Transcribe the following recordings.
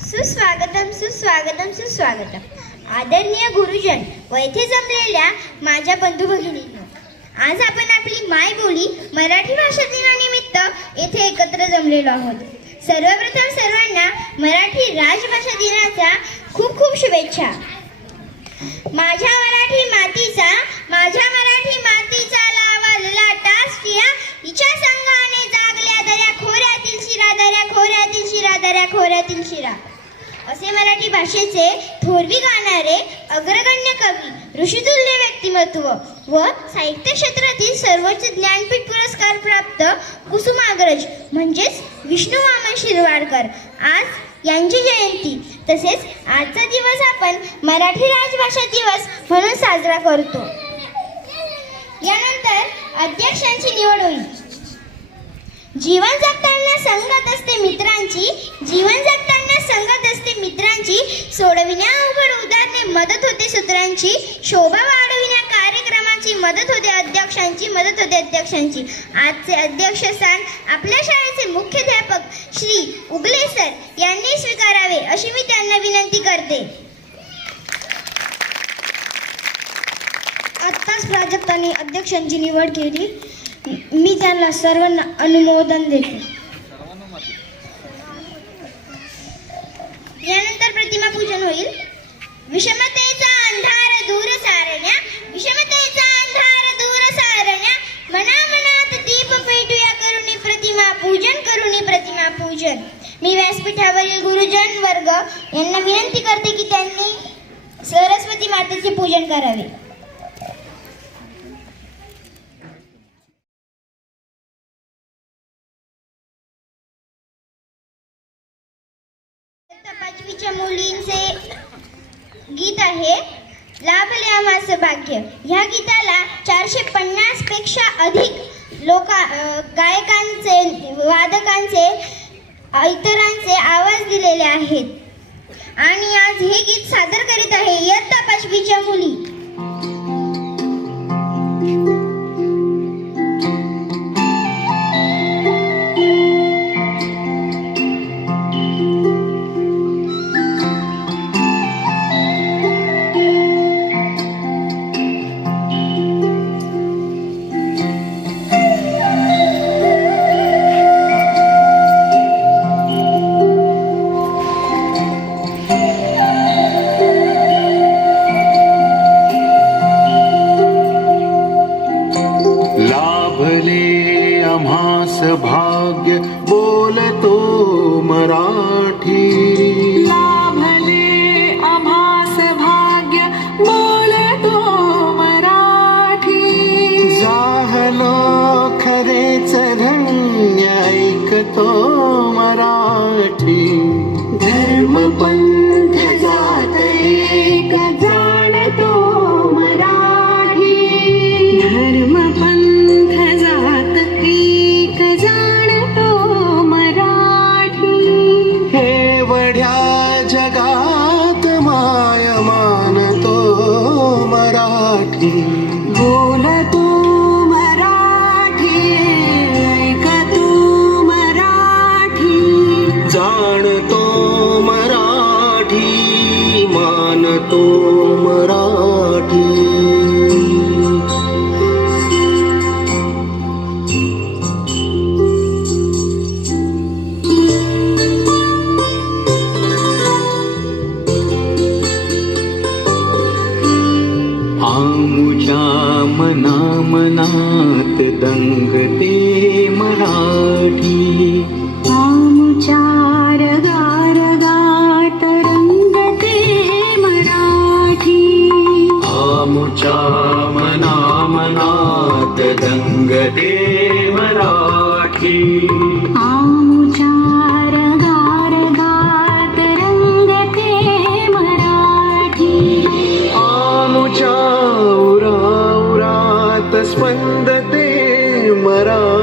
सुस्वागतम सुस्वागतम सुस्वागतम. आदरणीय गुरुजन व येथे जमलेल्या माझ्या बंधू भगिनींनो, आज आपण आपली मायबोली मराठी भाषा दिनानिमित्त येथे एकत्र जमलेलो आहोत. सर्वप्रथम सर्वांना मराठी राजभाषा दिनाच्या खूप खूप शुभेच्छा. माझ्या मराठी मातीचा लावा लाटास्टिया हिच्या संघाने जागल्या दऱ्या खोऱ्यातील शिरा, दऱ्या खोऱ्यातील शिरा, दऱ्या खोऱ्यातील शिरा असे मराठी भाषेचे थोरवी गाणारे अग्रगण्य कवी, ऋषितुल्य व्यक्तिमत्व व साहित्य क्षेत्रातील सर्वोच्च ज्ञानपीठ पुरस्कार प्राप्त कुसुमाग्रज म्हणजेच विष्णू वामन शिरवाडकर आज यांची जयंती. तसेच आजचा दिवस आपण मराठी राजभाषा दिवस म्हणून साजरा करतो. यानंतर अध्यक्षांची निवड होईल. जीवन जगताना संगत असते मित्रांची, सोडविण्या अवघड उदाहरणे मदत होते सूत्रांची, शोभा वाढविण्या कार्यक्रमांची मदत होते अध्यक्षांची. आजचे अध्यक्षस्थान आपल्या शाळेचे मुख्याध्यापक श्री उगले सर यांनी स्वीकारावे अशी मी त्यांना विनंती करते. आत्ताच प्राजक्तांनी अध्यक्षांची निवड केली. मी त्यांना सर्वांना अनुमोदन देते. यानंतर प्रतिमा पूजन होईल. विषमतेचा अंधार दूर सारण्या, विषमतेचा अंधार दूर सारण्या, मनामनात दीप पेटूया करुणी प्रतिमा पूजन. मी व्यासपीठावरील गुरुजन वर्ग यांना विनंती करते की त्यांनी सरस्वती मातेचे पूजन करावे. पाचवीच्या मुलींचे गीत आहे लाभले आम्हास भाग्य. ह्या गीताला 450 पेक्षा अधिक गायकांचे, वादकांचे, इतरांचे आवाज दिलेले आहेत आणि आज हे गीत सादर करीत आहे इयत्ता पाचवीच्या मुली. लाभले आम्हास भाग्य बोलतो मराठी, लाभले आम्हास भाग्य बोलतो मराठी. जाहलो खरेच धन्य ऐकतो मराठी. धर्म पंथ जात एक जाणतो मराठी, धर्म पंथ जात एक जाणतो मराठी. हे वड्या जगात माय मानतो मराठी. बोलतो मराठी, ऐकतो मराठी, जाणतो मराठी, मानतो मराठी. आमुच्या मनात दंगते मराठी. आमुच्या रगारगात रंगते मराठी. आमुच्या मनात दंगते मराठी. आमुच्या रगारगात रंगते मराठी. आमुच्या उरात स्पंदते मराठी.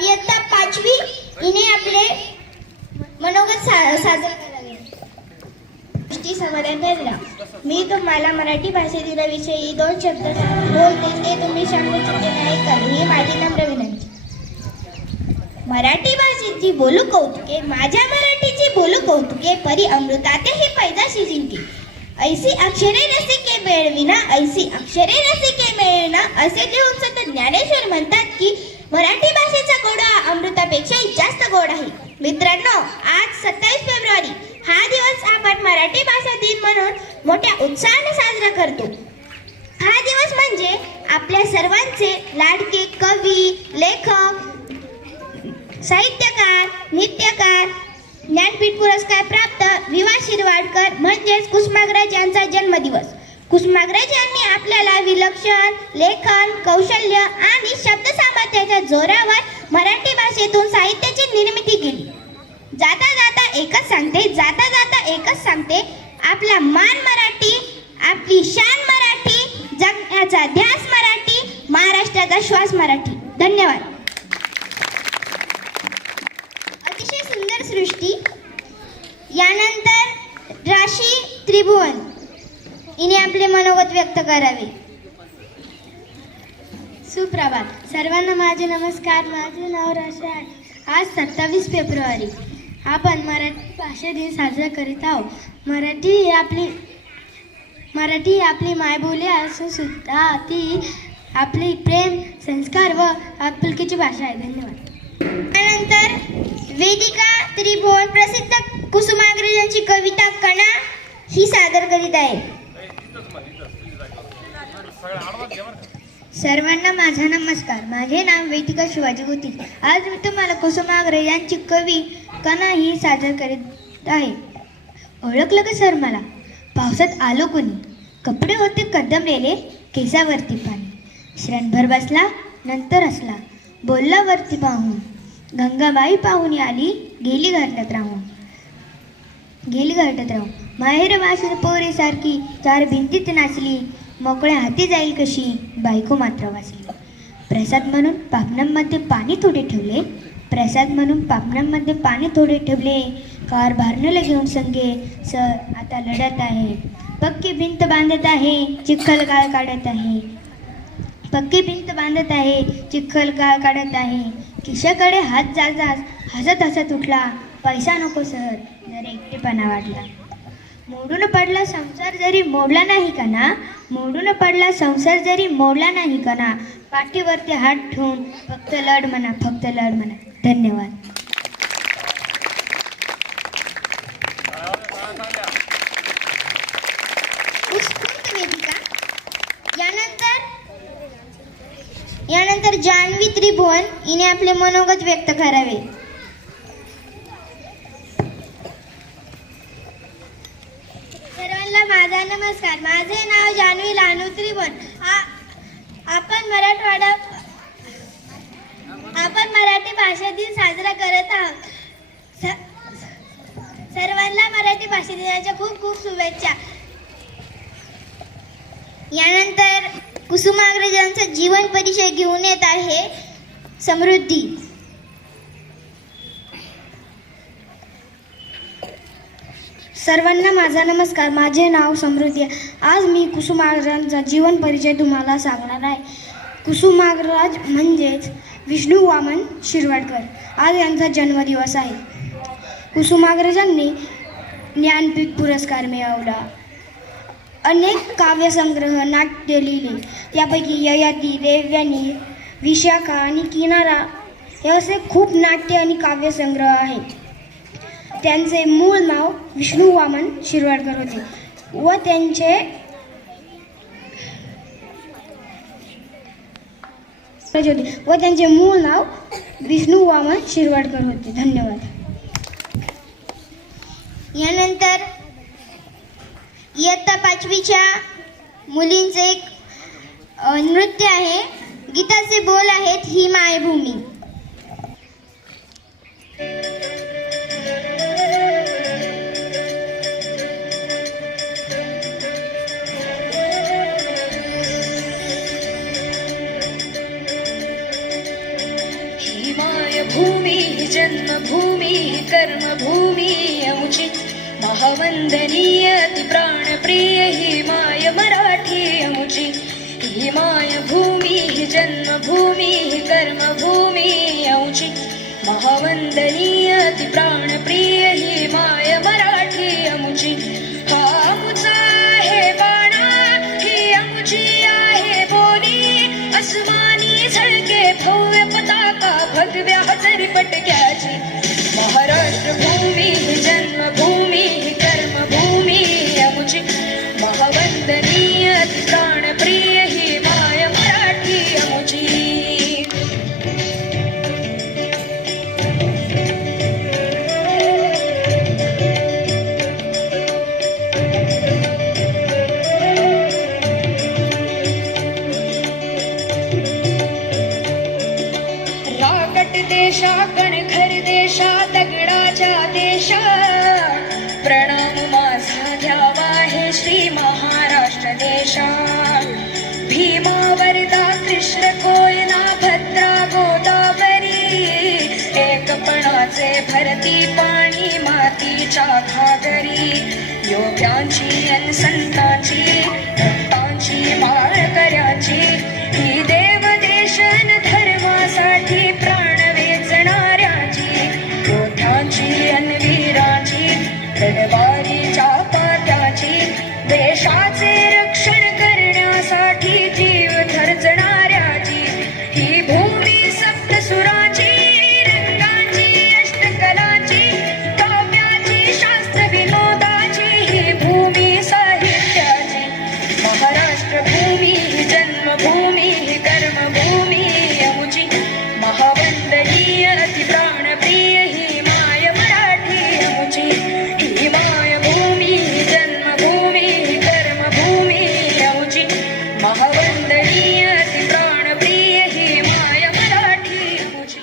इयत्ता 5वी हिने आपले मनोगत सादर करावे. गोष्टी समाधान ठरला. मी तुम्हाला मराठी भाषा दिनाविषयी 2 शब्द बोलते, ते तुम्ही शांततेने ऐकावे ही माझी नम्र विनंती. मराठी भाषेची बोलू कौतुके, माझ्या मराठीची बोलू कौतुके, परी अमृताते हे पैदाशी जिंके. ऐसी अक्षरे रसिके मेळविना, ऐसी अक्षरे रसिके मेळविना, असे लिहून संत ज्ञानेश्वर म्हणतात की मराठी भाषेचा गोडा अमृतापेक्षाही जास्त गोड आहे. मित्रांनो, आज 27 फेब्रुवारी हा दिवस आपण मराठी भाषा दिन म्हणून मोठ्या उत्साहाने साजरा करतो. हा दिवस म्हणजे आपल्या सर्वांचे लाडके कवी, लेखक, साहित्यकार, नृत्यकार, ज्ञानपीठ पुरस्कार प्राप्त वि.वा. शिरवाडकर म्हणजेच कुसुमाग्रज यांचा जन्मदिवस. कुसुमाग्रज यांनी आपल्याला विलक्षण लेखन कौशल्य आणि शब्दसामर्थ्याच्या जोरावर मराठी भाषेतून साहित्याची निर्मिती केली. जाता जाता एकच सांगते, आपला मान मराठी, आपली शान मराठी, जगण्याचा ध्यास मराठी, महाराष्ट्राचा श्वास मराठी. धन्यवाद. अतिशय सुंदर सृष्टी. यानंतर राशी त्रिभुवन हिने आपले मनोगत व्यक्त करावे. सुप्रभात. सर्वांना माझे नमस्कार. माझे नाव राशी आहे. आज 27 फेब्रुवारी आपण मराठी भाषा दिन साजरा करीत आहोत. मराठी ही आपली मायबोली असून सुद्धा ती आपली प्रेम, संस्कार व आपुलकीची भाषा आहे. धन्यवाद. त्यानंतर वेदिका त्रिभुवन प्रसिद्ध कुसुमाग्रजांची कविता कणा ही सादर करीत आहे. सर्वांना माझा नमस्कार. माझे नाव वेदिका शिवाजी होती. आज मी तुम्हाला कुसुमाग्रज यांची कवी कणा ही सादर करीत आहे. ओळखलं का सर मला? पावसात आलो कोणी, कपडे होते कदमलेले, केसावरती पाणी, श्रणभर बसला नंतर असला, बोलला वरती पाहून, गंगाबाई पाहुणी आली, गेली घरट्यात राहून. माहेर वासून पोरीसारखी 4 भिंतीत नाचली, मोकळ्या हाती जाईल कशी, बायको मात्र वाचली. प्रसाद म्हणून पापणांमध्ये पाणी थोडे ठेवले, कार भारण्याला घेऊन संगे सर आता लढत आहे. पक्की भिंत बांधत आहे, चिखल गाळ काढत आहे. खिशाकडे हात जात हसत उठला, पैसा नको सर, जरा एकटेपणा वाटला. मोडून पडला संसार जरी मोडला नाही कणा, पाठीवरती हात ठेवून फक्त लढ म्हणा. धन्यवाद. उत्स्फूर्त वेदिका. यानंतर जान्हवी त्रिभुवन हिने आपले मनोगत व्यक्त करावे. सर्वांना माझा नमस्कार. माझे नाव जान्हवी लानू त्रिभुवन. आपण मराठी भाषा दिन साजरा करत आहोत. सर्वांना मराठी भाषा दिनाच्या खूप खूप शुभेच्छा. यानंतर कुसुमाग्रजांचा जीवन परिचय घेऊन येत आहे समृद्धी. सर्वांना माझा नमस्कार. माझे नाव समृद्धी. आज मी कुसुमाग्रजांचा जीवन परिचय तुम्हाला सांगणार आहे. कुसुमाग्रज म्हणजेच विष्णू वामन शिरवाडकर. आज यांचा जन्मदिवस आहे. कुसुमाग्रजांनी ज्ञानपीठ पुरस्कार मिळवला, अनेक काव्यसंग्रह, नाट्य लिहिले. त्यापैकी ययाती, देवयानी, विशाखा आणि किनारा हे असे खूप नाट्य आणि काव्यसंग्रह आहेत. त्यांचे मूळ नाव विष्णू वामन शिरवाडकर होते व त्यांचे मूळ नाव विष्णू वामन शिरवाडकर होते. धन्यवाद. यानंतर इयत्ता 5वीच्या मुलींचे एक नृत्य आहे. गीताचे बोल आहेत ही मायभूमी. ही भूमी जन्मभूमी कर्मभूमी अमुची महावंदनीय ती प्राणप्रिय ही माय मराठी अमुची ही माय भूमी जन्मभूमी कर्मभूमी अमुची महावंदनीय ती प्राणप्रिय ही माय मराठी अमुची हा अमुचा आहे बाणा ही अमुची आहे बोली अस्मानी झळके भव्य पताका भगव्या हजर पटक्याची महाराष्ट्र भूमी जन्मभूमी कर्मभूमी अमुची महावंदनीय ती प्राणप्रिय ही माय मराठी अमुची देशा कणखर देशा दगडाच्या देशा प्रणाम माझा घ्यावा हे श्री महाराष्ट्र देशा भीमा वरदा कृष्ण कोयना भद्रा गोदावरी एकपणाचे भरती पाणी मातीच्या घागरी योग्यांची अन संतांची भक्तांची माळकऱ्यांची ही देव देशन धर्मासाठी प्राण वीराची तलवारीच्या पात्याची देशाचे रक्षण करण्यासाठी जीव खर्चणाऱ्याची ही भूमी सप्तसुराची रंगाची अष्टकलाची काव्याची शास्त्र विनोदाची ही भूमी साहित्याची महाराष्ट्र भूमी जन्मभूमी कर्मभूमी अमुची महावंदनीय ती प्राणप्रिय ही माय मराठी अमुची ही माय भूमी जन्मभूमी कर्मभूमी अमुची महावंदनीय ती प्राणप्रिय ही माय मराठी अमुची.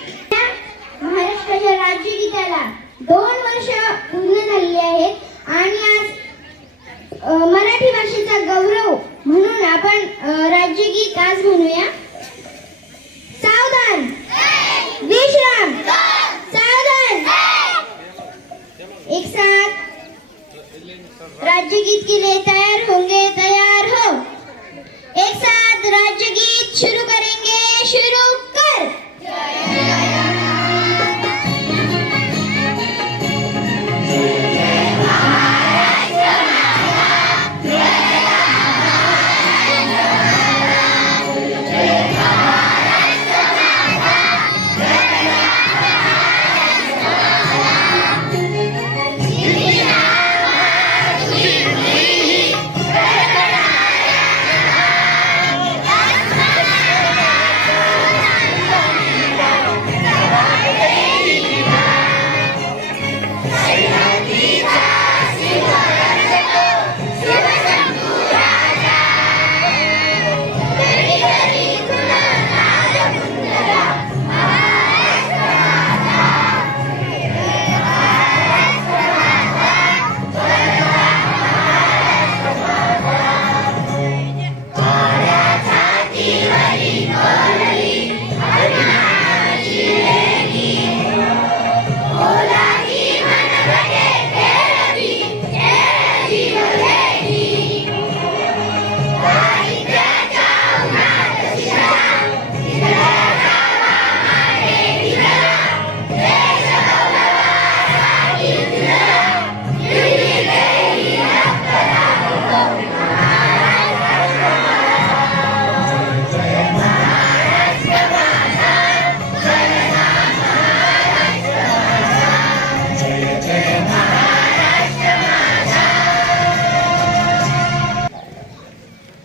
महाराष्ट्राच्या राज्यगीताला 2 वर्ष पूर्ण झालेली आहेत आणि आज मराठी भाषेचा गौरव म्हणून आपण राज्यगीत आज म्हणूया. सावधान विश्राम सावधान एक साथ राज्यगीत के लिए तैयार होंगे तैयार हो एक साथ राज्यगीत शुरू करेंगे शुरू कर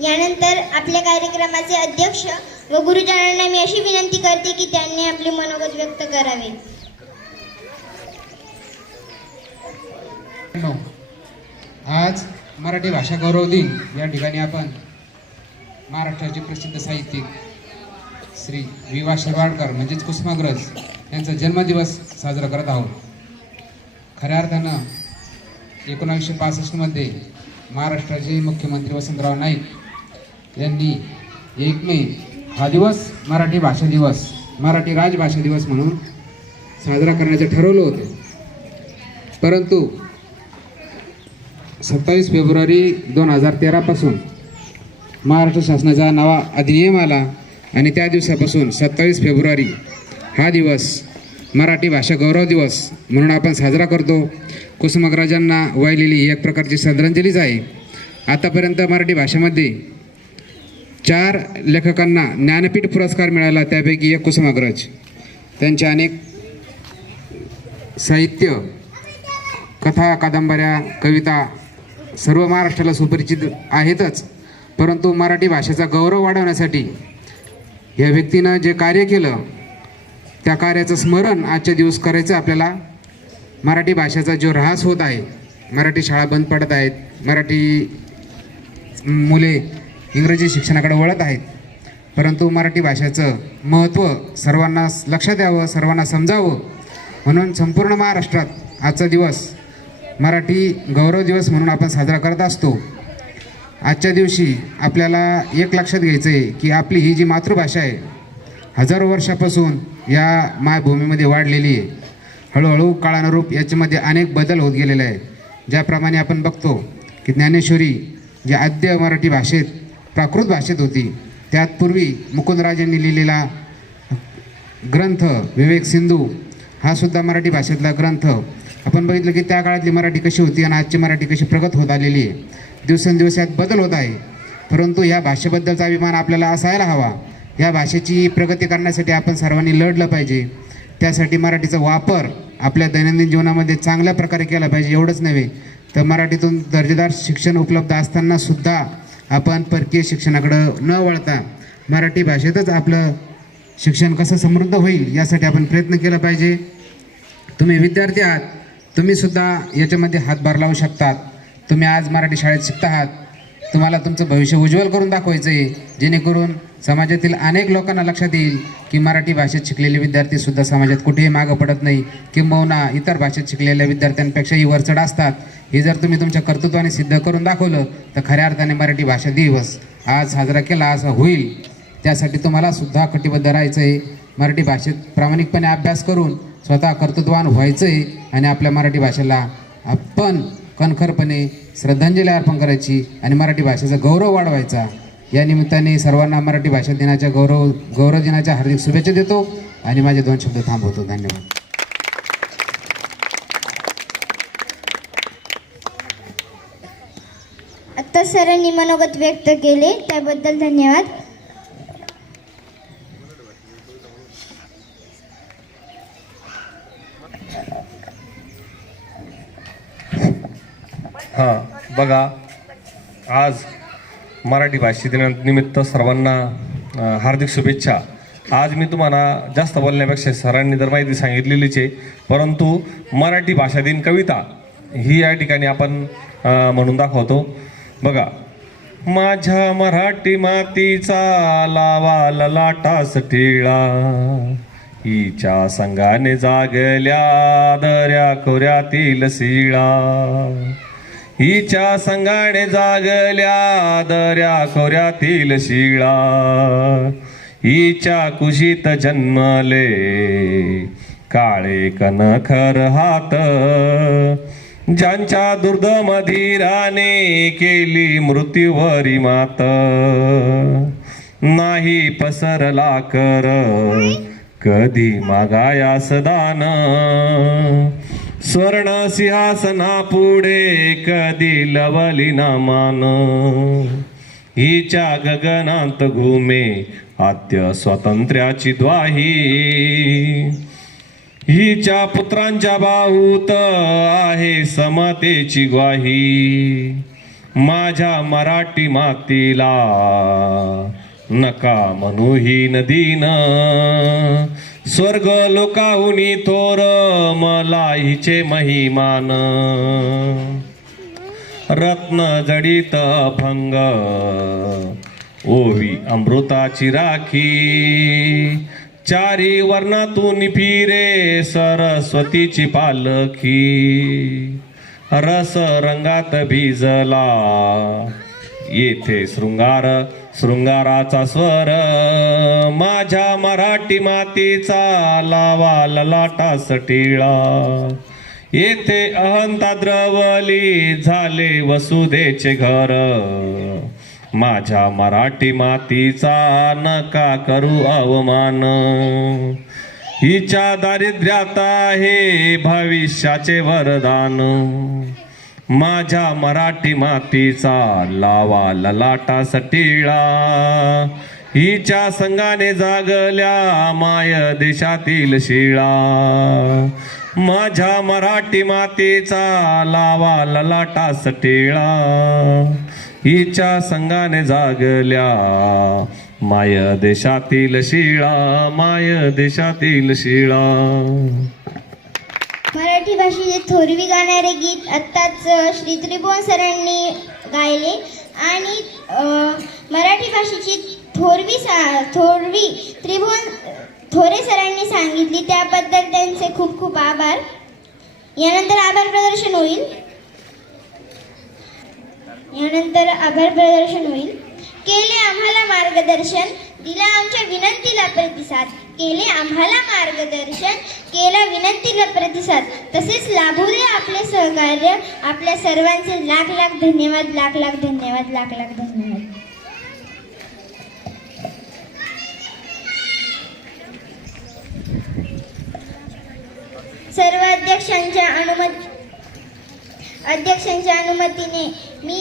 यानंतर आपल्या कार्यक्रमाचे अध्यक्ष व गुरुजनांना मी अशी विनंती करते की त्यांनी आपले मनोगत व्यक्त करावे. आज मराठी भाषा गौरव दिन या ठिकाणी आपण महाराष्ट्राचे प्रसिद्ध साहित्यिक श्री वि वा शिरवाडकर म्हणजेच कुसुमाग्रज यांचा जन्मदिवस साजरा करत आहोत. खऱ्या अर्थानं 1965 मध्ये महाराष्ट्राचे मुख्यमंत्री वसंतराव नाईक यांनी 1 मे हा दिवस मराठी भाषा दिवस, मराठी राजभाषा दिवस म्हणून साजरा करण्याचं ठरवलं होतं. परंतु 27 फेब्रुवारी 2013 पासून महाराष्ट्र शासनाचा नवा अधिनियम आला आणि त्या दिवसापासून 27 फेब्रुवारी हा दिवस मराठी भाषा गौरव दिवस म्हणून आपण साजरा करतो. कुसुमाग्रजांना वाहिलेली ही एक प्रकारची श्रद्धांजलीच आहे. आतापर्यंत मराठी भाषेमध्ये 4 लेखकांना ज्ञानपीठ पुरस्कार मिळाला, त्यापैकी एक कुसुमाग्रज. त्यांचे अनेक साहित्य, कथा, कादंबऱ्या, कविता सर्व महाराष्ट्राला सुपरिचित आहेतच. परंतु मराठी भाषेचा गौरव वाढवण्यासाठी या व्यक्तीनं जे कार्य केलं त्या कार्याचं स्मरण आजच्या दिवस करायचं आपल्याला. मराठी भाषेचा जो ऱ्हास होत आहे, मराठी शाळा बंद पडत आहेत, मराठी मुले इंग्रजी शिक्षणाकडे वळत आहेत, परंतु मराठी भाषेचं महत्त्व सर्वांना लक्षात यावं, सर्वांना समजावं म्हणून संपूर्ण महाराष्ट्रात आजचा दिवस मराठी गौरव दिवस म्हणून आपण साजरा करत असतो. आजच्या दिवशी आपल्याला एक लक्षात घ्यायचं आहे की आपली ही जी मातृभाषा आहे हजारो वर्षापासून या मायभूमीमध्ये वाढलेली आहे. हळूहळू काळानुरूप याच्यामध्ये अनेक बदल होत गेलेले आहेत. ज्याप्रमाणे आपण बघतो की ज्ञानेश्वरी जी आद्य मराठी भाषेत प्राकृत भाषेत होती, त्यात पूर्वी मुकुंदराजांनी लिहिलेला ग्रंथ विवेक सिंधू हा सुद्धा मराठी भाषेतला ग्रंथ. आपण बघितलं की त्या काळातली मराठी कशी होती आणि आजची मराठी कशी प्रगत होत आलेली आहे. दिवसेंदिवस यात बदल होत आहे. परंतु या भाषेबद्दलचा अभिमान आपल्याला असायला हवा. या भाषेची प्रगती करण्यासाठी आपण सर्वांनी लढलं पाहिजे. त्यासाठी मराठीचा वापर आपल्या दैनंदिन जीवनामध्ये चांगल्या प्रकारे केला पाहिजे. एवढंच नव्हे तर मराठीतून दर्जेदार शिक्षण उपलब्ध असताना सुद्धा आपण परकीय शिक्षणाकडं न वळता मराठी भाषेतच आपलं शिक्षण कसं समृद्ध होईल यासाठी आपण प्रयत्न केला पाहिजे. तुम्ही विद्यार्थी आहात, तुम्हीसुद्धा याच्यामध्ये हातभार लावू शकतात. तुम्ही आज मराठी शाळेत शिकता आहात, तुम्हाला तुमचं भविष्य उज्ज्वल करून दाखवायचं आहे, जेणेकरून समाजातील अनेक लोकांना लक्षात येईल की मराठी भाषेत शिकलेले विद्यार्थीसुद्धा समाजात कुठेही मागं पडत नाही, किंबहुना इतर भाषेत शिकलेल्या विद्यार्थ्यांपेक्षाही वरचढ असतात. हे जर तुम्ही तुमच्या कर्तृत्वाने सिद्ध करून दाखवलं तर खऱ्या अर्थाने मराठी भाषा दिवस आज साजरा केला असं होईल. त्यासाठी तुम्हाला सुद्धा कटिबद्ध राहायचं आहे. मराठी भाषेत प्रामाणिकपणे अभ्यास करून स्वतः कर्तृत्ववान व्हायचं आहे आणि आपल्या मराठी भाषेला आपण कणखरपणे श्रद्धांजली अर्पण करायची आणि मराठी भाषेचा गौरव वाढवायचा. या निमित्ताने सर्वांना मराठी भाषा दिनाच्या गौरव दिनाच्या हार्दिक शुभेच्छा देतो आणि माझे 2 शब्द थांबवतो. धन्यवाद. आत्ता सरांनी मनोगत व्यक्त केले त्याबद्दल धन्यवाद. हां बघा, आज मराठी भाषे दिनानिमित्त सर्वांना हार्दिक शुभेच्छा. आज मी तुम्हाला जास्त बोलण्यापेक्षा सरांनी तर माहिती सांगितलेलीच आहे, परंतु मराठी भाषा दिन कविता ही या ठिकाणी आपण म्हणून दाखवतो. बघा, माझ्या मराठी मातीचा लावा ललाटास टिळा, हिच्या संगाने जागल्या दऱ्या खोऱ्यातील शिळा, हिच्या संगाने जागल्या दऱ्या खोऱ्यातील शिळा, हिच्या कुशीत जन्मले काळे कणखर हात, ज्यांच्या दुर्दम धीराने केली मृत्यूवरी मात, नाही पसरला कर कधी मागायास दान, स्वर्ण सिंहासना पुढे कधी लवली ना मान, हिच्या गगनांत घुमे आद्य स्वातंत्र्याची द्वाही, हिच्या पुत्रांच्या बाहूत आहे समतेची ग्वाही, माझ्या मराठी मातीला नका म्हणू ही नदीन, स्वर्ग लोकाहुनी थोर मला हिचे महिमान, रत्न जडित भंग ओवी अमृताची राखी, चारी वर्णातून फिरे सरस्वतीची पालखी, रस रंगात भिजला येथे शृंगार शृंगाराचा स्वर माझ्या मराठी मातीचा लावा ललाटास टिळा. येथे अहंता द्रवली झाले वसुदेचे घर. माझ्या मराठी मातीचा नका करू अवमान. हिच्या दारिद्र्यात आहे भविष्याचे वरदान. माझ्या मराठी मातीचा लावा ललाटास टिळा. हिच्या संगाने जागल्या माय देशातील शिळा. माझ्या मराठी मातीचा लावा ललाटास टिळा. हिच्या संगाने जागल्या माय देशातील शिळा. माय देशातील शिळा. मराठी भाषेचे थोरवी गाणारे गीत आत्ताच श्री त्रिभुवन सरांनी गायले आणि मराठी भाषेची थोरवी त्रिभुवन थोरे सरांनी सांगितली, त्याबद्दल त्यांचे खूप खूप आभार. यानंतर आभार प्रदर्शन होईल. केले आम्हाला मार्गदर्शन, दिला आमच्या विनंतीला प्रतिसाद. केले आम्हाला मार्गदर्शन, केला विनंतीला प्रतिसाद. तसेच लाभू दे आपले सहकार्य. आपल्या सर्वांचे लाख लाख धन्यवाद. लाख लाख धन्यवाद. लाख लाख धन्यवाद. सर्व अध्यक्षांच्या अनुमतीने मी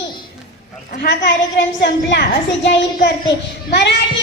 हा कार्यक्रम संपला असे जाहीर करते. मराठी